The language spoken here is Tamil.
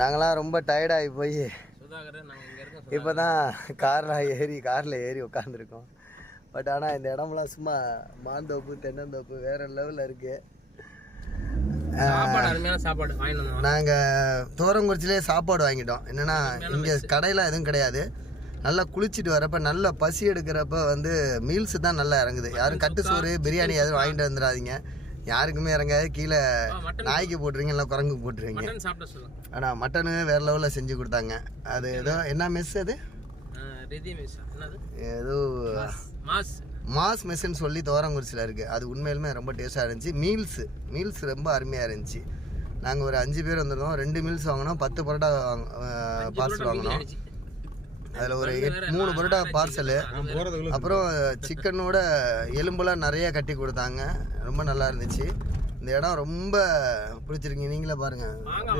நாங்களாம் ரொம்ப டயர்டாகி போய் இப்போ தான் காரில் ஏறி உட்காந்துருக்கோம். பட் ஆனால் இந்த இடம்லாம் சும்மா மாந்தோப்பு தென்னந்தோப்பு வேறு லெவலில் இருக்குது. நாங்கள் தோரங்குறிச்சிலே சாப்பாடு வாங்கிட்டோம். என்னென்னா இங்கே கடையில் எதுவும் கிடையாது. நல்லா குளிச்சுட்டு வரப்போ நல்லா பசி எடுக்கிறப்ப வந்து மீல்ஸு தான் நல்லா இறங்குது. யாரும் கட்டு சோறு பிரியாணி எதுவும் வாங்கிட்டு வந்துடாதீங்க, யாருக்குமே இறங்காது. கீழே நாய்க்கு போட்டுருவீங்க, இல்லை குரங்கு போட்டுருவீங்க. ஆனால் மட்டனு வேறு லெவலில் செஞ்சு கொடுத்தாங்க. அது ஏதோ என்ன மெஸ், அது ஏதோ மாஸ் மெஸ்ஸுன்னு சொல்லி தோரங்குறிச்சியில் இருக்குது. அது உண்மையிலுமே ரொம்ப டேஸ்ட்டாக இருந்துச்சு. மீல்ஸ் ரொம்ப அருமையாக இருந்துச்சு. நாங்கள் ஒரு 5 பேர் வந்துருந்தோம். 2 மீல்ஸ் வாங்கினோம், 10 பரோட்டா பார்சல் வாங்கினோம். அதில் ஒரு 3 பரோட்டா பார்சலு, அப்புறம் சிக்கனோட எலும்புலாம் நிறையா கட்டி கொடுத்தாங்க. ரொம்ப நல்லா இருந்துச்சு. இந்த இடம் ரொம்ப பிடிச்சிருக்கு. நீங்களே பாருங்கள்.